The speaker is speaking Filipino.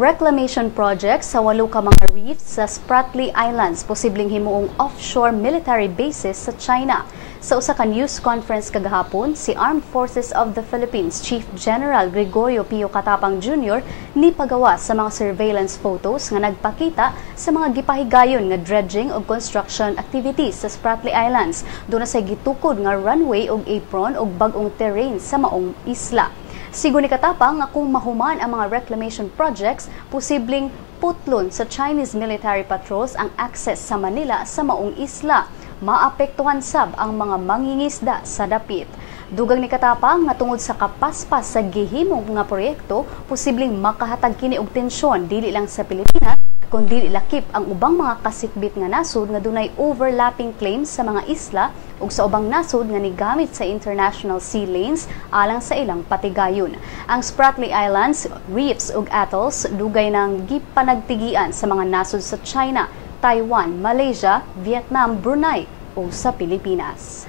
Reclamation project sa 8 ka mga reefs sa Spratly Islands posibleng himuong offshore military bases sa China. Sa usa ka news conference kagahapon, si Armed Forces of the Philippines Chief General Gregorio Pio Katapang Jr. ni pagawa sa mga surveillance photos nga nagpakita sa mga gipahigayon nga dredging ug construction activities sa Spratly Islands. Doon na say gitukod nga runway ug apron ug bag-ong terrain sa maong isla. Sigo ni Katapang nga kung mahuman ang mga reclamation projects, posibleng putlon sa Chinese military patrols ang access sa Manila sa maong isla. Maapektuhan sab ang mga mangingisda sa dapit. Dugang ni Katapang nga tungod sa kapaspas sa gihimong nga proyekto, posibleng makahatag kini og tensyon dili lang sa Pilipinas kundi lakip ang ubang mga kasikbit nga nasod nga dunay overlapping claims sa mga isla ug sa ubang nasod nga nigamit sa international sea lanes alang sa ilang patigayon. Ang Spratly Islands, reefs ug atolls dugay nang gipanagtigian sa mga nasod sa China, Taiwan, Malaysia, Vietnam, Brunei o sa Pilipinas.